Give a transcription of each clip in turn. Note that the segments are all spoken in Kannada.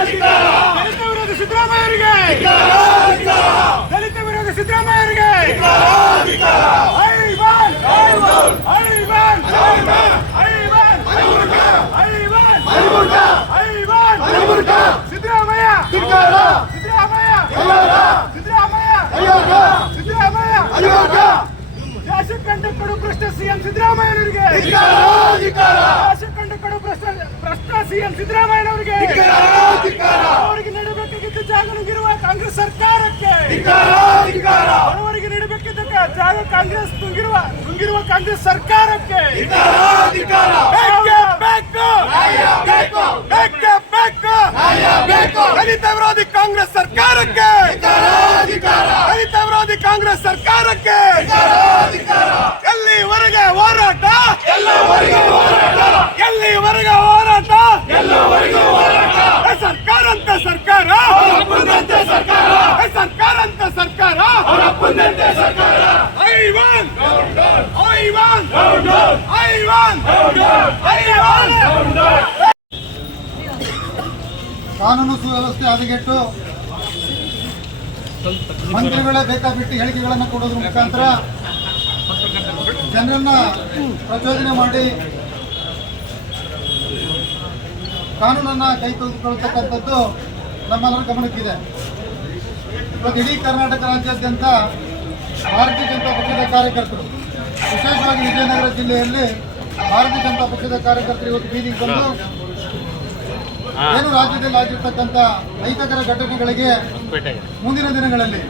ದಲಿತ ವಿರೋಧಿ ಸಿದ್ದರಾಮಯ್ಯರಿಗೆ, ದಲಿತ ವಿರೋಧಿ ಸಿದ್ದರಾಮಯ್ಯರಿಗೆ ಸಿದ್ದರಾಮಯ್ಯ ದೇಶ ಕಂಡು ಕೊಡು ಭ್ರಷ್ಟ ಸಿಎಂ ಸಿದ್ದರಾಮಯ್ಯನವರಿಗೆ, ದೇಶ ಕಂಡು ಕೊಡು ಭ್ರಷ್ಟ ಸಿಎಂ ಸಿದ್ದರಾಮಯ್ಯನವರಿಗೆ, ಅವರಿಗೆ ನೀಡಬೇಕಾಗಿದ್ದ ಜಾಗ ನುಂಗಿರುವ ಕಾಂಗ್ರೆಸ್ ಸರ್ಕಾರಕ್ಕೆ, ಅವರಿಗೆ ನೀಡಬೇಕಿದ್ದ ಜಾಗ ಕಾಂಗ್ರೆಸ್ ನುಂಗಿರುವ ಕಾಂಗ್ರೆಸ್ ಸರ್ಕಾರಕ್ಕೆ ದಲಿತ ವಿರೋಧಿ ಕಾಂಗ್ರೆಸ್ ಸರ್ಕಾರಕ್ಕೆ, ದಲಿತ ವಿರೋಧಿ ಕಾಂಗ್ರೆಸ್ ಸರ್ಕಾರಕ್ಕೆ ಎಲ್ಲಿವರೆಗೆ ಹೋರಾಟ, ಎಲ್ಲಿವರೆಗೆ ಹೋರಾಟ, ಸರ್ಕಾರ ಅಂತ ಸರ್ಕಾರ, ಸರ್ಕಾರ ಅಂತ ಸರ್ಕಾರ, ಕಾನೂನು ಸುವ್ಯವಸ್ಥೆ ಹದಗೆಟ್ಟು ಮಂತ್ರಿಗಳೇ ಬೇಕಾಬಿಟ್ಟು ಹೇಳಿಕೆಗಳನ್ನು ಕೊಡೋದ್ರ ಮುಖಾಂತರ ಜನರನ್ನ ಪ್ರಚೋದನೆ ಮಾಡಿ ಕಾನೂನನ್ನ ಕೈ ತೆಗೆದುಕೊಳ್ತಕ್ಕಂಥದ್ದು ನಮ್ಮೆಲ್ಲರ ಗಮನಕ್ಕಿದೆ. ಇವತ್ತು ಇಡೀ ಕರ್ನಾಟಕ ರಾಜ್ಯಾದ್ಯಂತ ಭಾರತೀಯ ಜನತಾ ಪಕ್ಷದ ಕಾರ್ಯಕರ್ತರು, ವಿಶೇಷವಾಗಿ ವಿಜಯನಗರ ಜಿಲ್ಲೆಯಲ್ಲಿ ಭಾರತೀಯ ಜನತಾ ಪಕ್ಷದ ಕಾರ್ಯಕರ್ತರು ಇವತ್ತು ಬೀದಿಗೆ ಬಂದು ಏನು ರಾಜ್ಯದಲ್ಲಿ ಆಗಿರ್ತಕ್ಕಂಥ ಅಹಿತಕರ ಘಟನೆಗಳಿಗೆ ಮುಂದಿನ ದಿನಗಳಲ್ಲಿ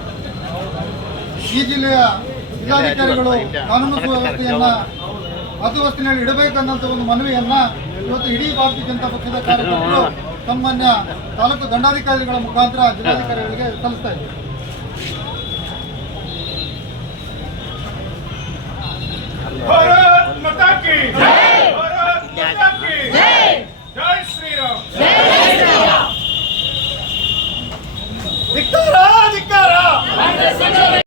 ಈ ಜಿಲ್ಲೆಯ ಜಿಲ್ಲಾಧಿಕಾರಿಗಳು ಕಾನೂನು ಸುವ್ಯವಸ್ಥೆಯನ್ನ ಹದ್ದುಬಸ್ತಿನಲ್ಲಿ ಇಡಬೇಕನ್ನಂತ ಒಂದು ಮನವಿಯನ್ನ ಇವತ್ತು ಇಡೀ ಭಾರತೀಯ ಜನತಾ ಪಕ್ಷದ ಕಾರ್ಯಕರ್ತರು ಸನ್ಮಾನ್ಯ ತಾಲೂಕು ದಂಡಾಧಿಕಾರಿಗಳ ಮುಖಾಂತರ ಜಿಲ್ಲಾಧಿಕಾರಿಗಳಿಗೆ ಸಲ್ಲಿಸ್ತಾ ಇದ್ದಾರೆ.